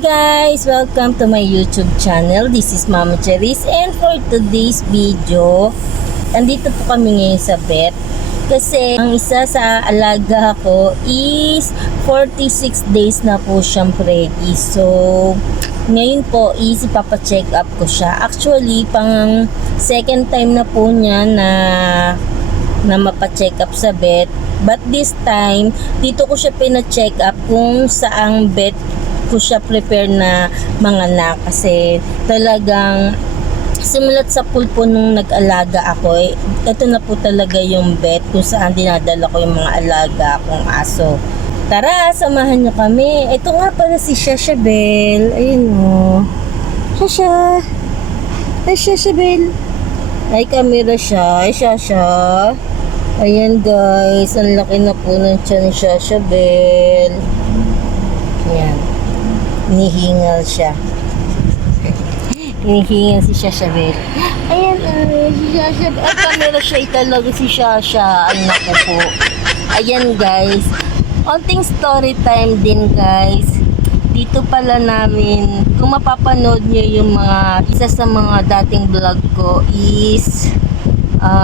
guys! Welcome to my YouTube channel. This is Mama Cherise, and for today's video, andito po kami ngayon sa vet. Kasi ang isa sa alaga ko is 46 days na po siyang preggy. So, ngayon po is ipapacheck up ko siya. Actually, pang second time na po niya na mapacheck up sa vet. But this time, dito ko siya pina-check up kung saang vet ko siya prepare na manganak. Kasi talagang simulat sa pulpo nung nag-alaga ako, ito na po talaga yung vet kung saan dinadala ko yung mga alaga akong aso. Tara, samahan niyo kami. Ito nga pala si Shasha Bell. Ayun o. Shasha. Ay, Shasha Bell. Ay, camera siya. Ay, Shasha. Ayan guys, ang laki na po ng tiyan ni Shasha Bell. Ayan. Hinihingal siya. Hinihingal si Shasha Bell. Ayan, si Shasha Bell. Ay, camera siya talaga si Shasha. Ay, naku po. Ayan guys. Konting story time din guys. Dito pala namin, kung mapapanood nyo yung isa sa mga dating vlog ko is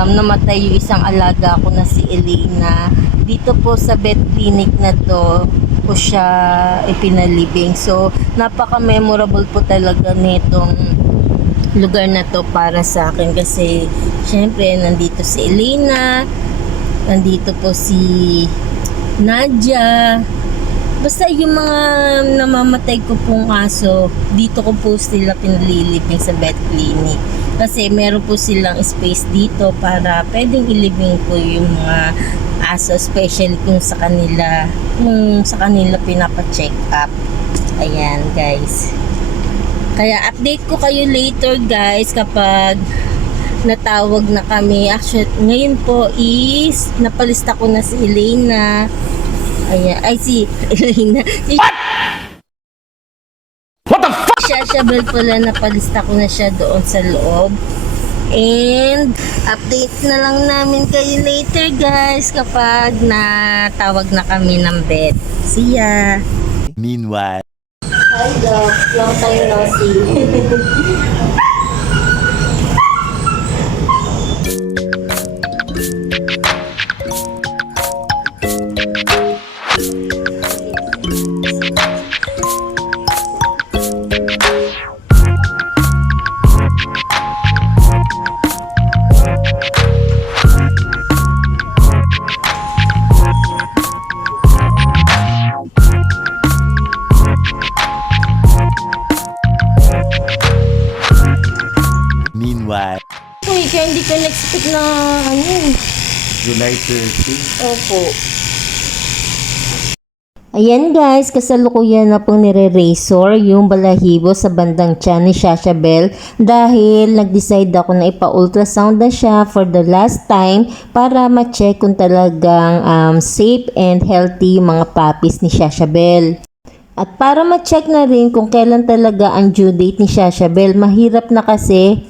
namatay yung isang alaga ko na si Elena. Dito po sa vet clinic na to po siya ipinalibing. So napaka-memorable po talaga nitong lugar na to para sa akin. Kasi syempre nandito si Elena, nandito po si Nadia. Basta yung mga namamatay ko pong aso, dito ko po sila pinalilibing sa vet clinic. Kasi meron po silang space dito para pwedeng ilibing po yung mga aso, especially kung sa kanila pinapa-check up. Ayan guys. Kaya update ko kayo later guys kapag natawag na kami. Actually, ngayon po is napalista ko na si Elena. Ayan, ay si Elena. Shasha Bell pala, napalista ko na siya doon sa loob. And update na lang namin kayo later guys kapag natawag na kami ng vet. See ya! Meanwhile, Hi Doc, long time no see. meanwhile, Uy, kaya hindi ka na-expect na July 30. Opo. Ayan guys, kasalukuyan na pong nire-razor yung balahibo sa bandang tiyan ni Shasha Bell dahil nag-decide ako na ipa-ultrasound na siya for the last time para ma-check kung talagang safe and healthy yung mga puppies ni Shasha Bell. At para ma-check na rin kung kailan talaga ang due date ni Shasha Bell. Mahirap na kasi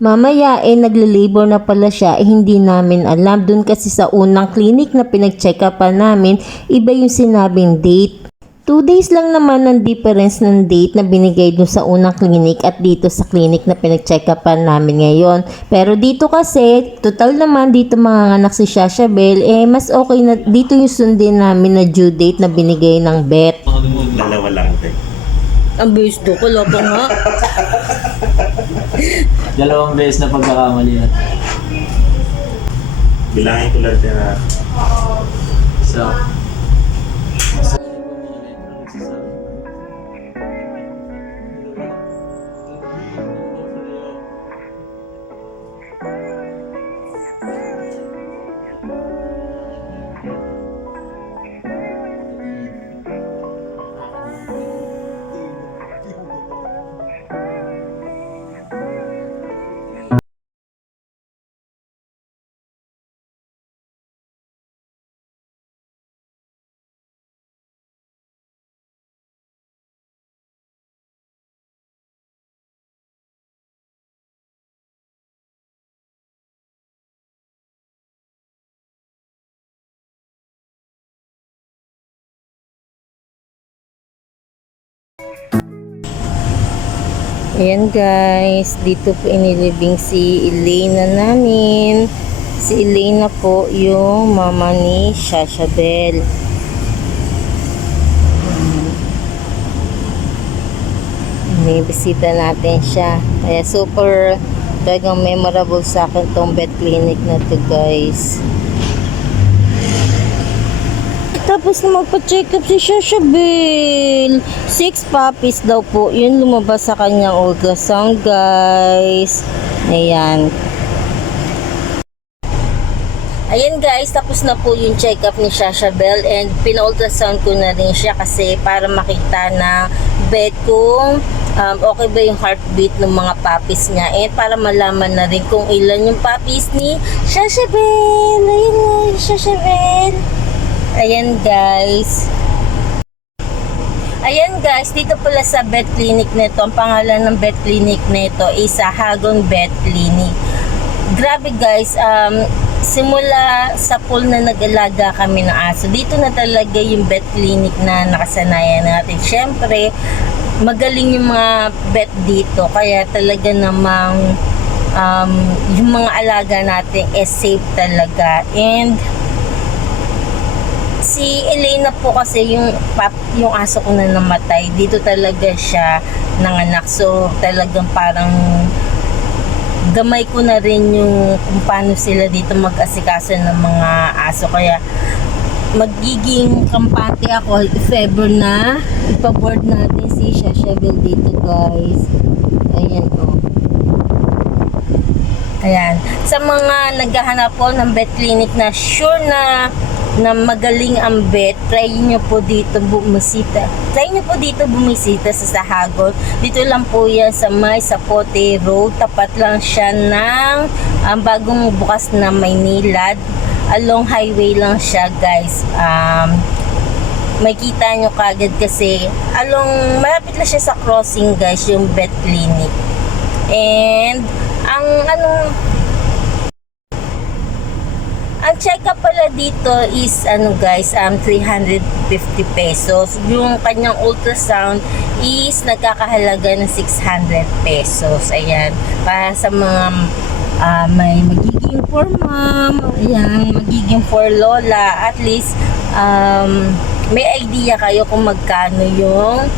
mamaya nagle-labor na pala siya, hindi namin alam. Dun kasi sa unang clinic na pinag-check-upan namin, iba yung sinabing date. 2 days lang naman ang difference ng date na binigay dun sa unang clinic at dito sa clinic na pinag-check-upan namin ngayon. Pero dito kasi, total naman dito manganganak si Shasha Bell, mas okay na dito yung sundin namin na due date na binigay ng vet. Dalawa lang, te. Ang bilis do, wala pa nga. Dalawang beses na pagkakamali na. Bilangin ko lang na So, Ayan guys, dito po inilibing si Elena namin. Si Elena po yung mama ni Shashabel. May bisita natin siya. Kaya super talagang memorable sa akin tong vet clinic na to guys. Tapos na magpa-check up si Shashabel. 6 puppies daw po. Yun lumabas sa kanyang ultrasound guys. Ayan. Ayan guys, tapos na po yung check-up ni Shashabel and pina-ultrasound ko na rin siya kasi para makita na vet kung okay ba yung heartbeat ng mga puppies niya and para malaman na rin kung ilan yung puppies ni Shashabel. Ayan na, Shashabel. Ayan guys. Ayan guys, dito pala sa vet clinic nito, ang pangalan ng vet clinic nito is Hagon Vet Clinic. Grabe guys, simula sa pool na nag-alaga kami ng aso, dito na talaga yung vet clinic na nakasanayan natin. Syempre, magaling yung mga vet dito, kaya talaga namang yung mga alaga natin is safe talaga. And si Elena po kasi yung aso ko na namatay, dito talaga siya nanganak. So talagang parang gamay ko na rin yung kung paano sila dito mag-asikaso ng mga aso. Kaya magiging kampante ako if ever na ipa-board natin si Shashabel dito guys. Ayan o. Ayan. Sa mga naghahanap po ng vet clinic na sure na magaling ang vet, try nyo po dito bumisita. Sa Sahagon. Dito lang po yan sa may Zapote Road. Tapat lang siya ng bagong bukas na Maynilad. Along highway lang siya guys. Makita nyo kagad kasi malapit lang siya sa crossing guys, yung vet clinic. And ang check-up pala dito is guys, 350 pesos. Yung kanyang ultrasound is nagkakahalaga ng 600 pesos. Ayan, para sa mga may magiging for mom, ayan, magiging for lola, at least may idea kayo kung magkano yung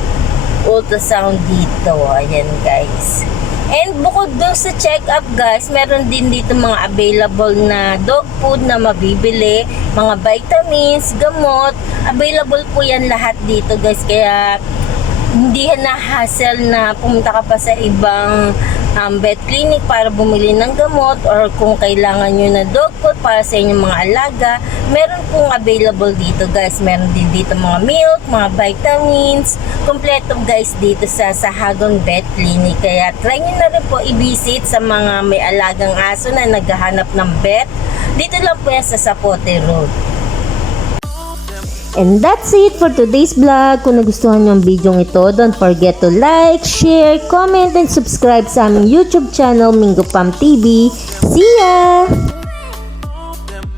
ultrasound dito. Ayan guys. And bukod doon sa check-up guys, meron din dito mga available na dog food na mabibili, mga vitamins, gamot. Available po yan lahat dito guys. Kaya hindi na hassle na pumunta ka pa sa ibang vet clinic para bumili ng gamot, or kung kailangan nyo na dog food para sa inyong mga alaga, meron pong available dito guys. Meron din dito mga milk, mga vitamins, kompleto guys dito sa Hagon Vet Clinic. Kaya try nyo na rin po i-visit sa mga may alagang aso na naghahanap ng vet. Dito lang po yan sa Zapote Road. And that's it for today's vlog. Kung nagustuhan nyo ang video ito, don't forget to like, share, comment, and subscribe sa aming YouTube channel, Mingo Pam TV. See ya!